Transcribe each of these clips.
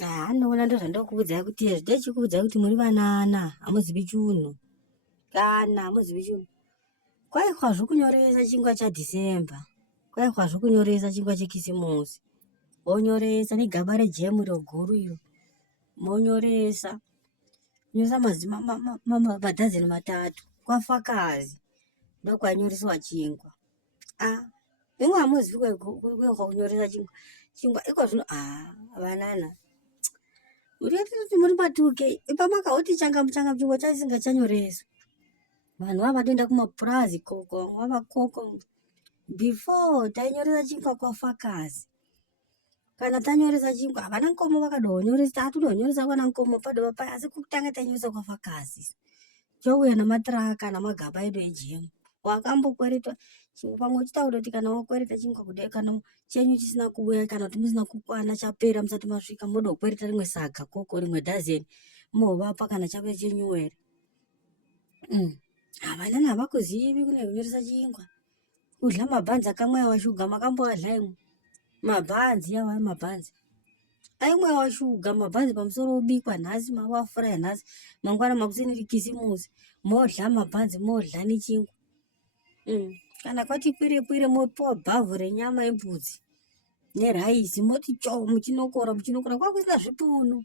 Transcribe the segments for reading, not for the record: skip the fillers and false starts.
Anoona ndo zvandokuudzai kuti ndechikuudzai kuti muri vanana hamuzivi chinhu. Kana hamuzivi chinhu. Kwaikwazvo kunyoresa chingwa chaDhisemba. Kwaikwazvo kunyoresa chingwa chekisimusi. Monyoresa negaba rejemu guru iro. Monyoresa. Nyoresa madhazeni 3 kwafakazi. Ndokwainyoreswa chingwa. Imwe hamuzivi kunyoresa chingwa. Chingwa ikwazvo vanana. Kuti muri matuke pamakauti changam chingwa chaisinga chanyoreswa. Vanhu vavatoenda kumapurazi koko vavakoko before tainyoresa chingwa kwafakazi. Kana tanyoresa chingwa havana mkomo vakadonyoresa tatudonyoresa vana mkomo padova paya asi kutanga tainyoresa kwafakazi. Chouya namatraka namagaba edu ejemu. Wakambokweretwa chingwa pamwe uchitaura kuti kana wakwereta chingwa kudai kana chenyu chisina kubuya kana kuti musina kukwana chapera musati masvika moda kukwereta rimwe saga koko rimwe dhazeni movapa kana chave chenyu here. Vanani havakuzivi kune kunyoresa chingwa. Kudla mabhanzi akamwe washuga makamboadla imwe. Mabhanzi yawa mabhanzi. Aimwe washuga mabhanzi pamusoro obikwa nhasi mawafura nhasi mangwana makusini kisimusi. Modla mabhanzi modla nechingwa. Kana kwati kwire mopiwa bhavhu renyama yembudzi neraisi moti cho muchinokora kwakusina zvipunu.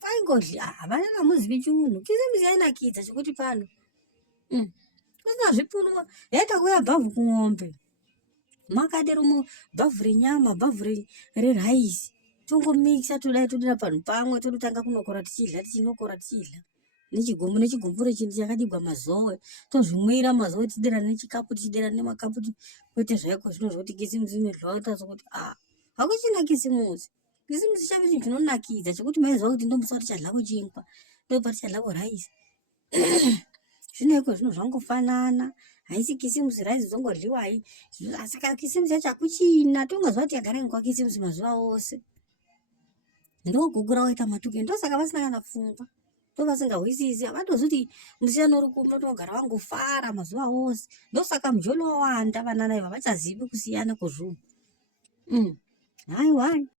Kwaingodla vanani hamuzivi chinhu. Kisimusi yainakidza chekuti pano. Kusina zvipunu yaita kuya bhavhu kumombe. Makade bhavhu renyama bhavhu reraisi. Tongomikisa todira panhu pamwe totanga kunokora tichidla nechigumbure chinhu chakadigwa mazowe tozvimwira mazowe tichidira nechikapu tichidira nemakapu kwete zvaiko zvino zvoti kisimusi inodliwa utazokuti hakuchina kisimusi. Kisimusi chave chinhu chinonakidza chekuti maiziva kuti ndomusi watichadlako chingwa ndopatichadlako raisi. Zvino iko zvino zvangofanana. Haisi kisimusi raisi zongodliwai. Saka kisimusi yacho hakuchina. Tongoziva kuti yagara ingwa kisimusi mazuva ose. Ndokukura waita matuke ndosaka vasina kana pfungwa. Ndovasingahwisisi havatozivi kuti musiyano uri kuno unogara wangofara mazuva ose. Ndosaka mujolo wawanda vanana iva havachazivi kusiyana kwezvinhu. Haiwa.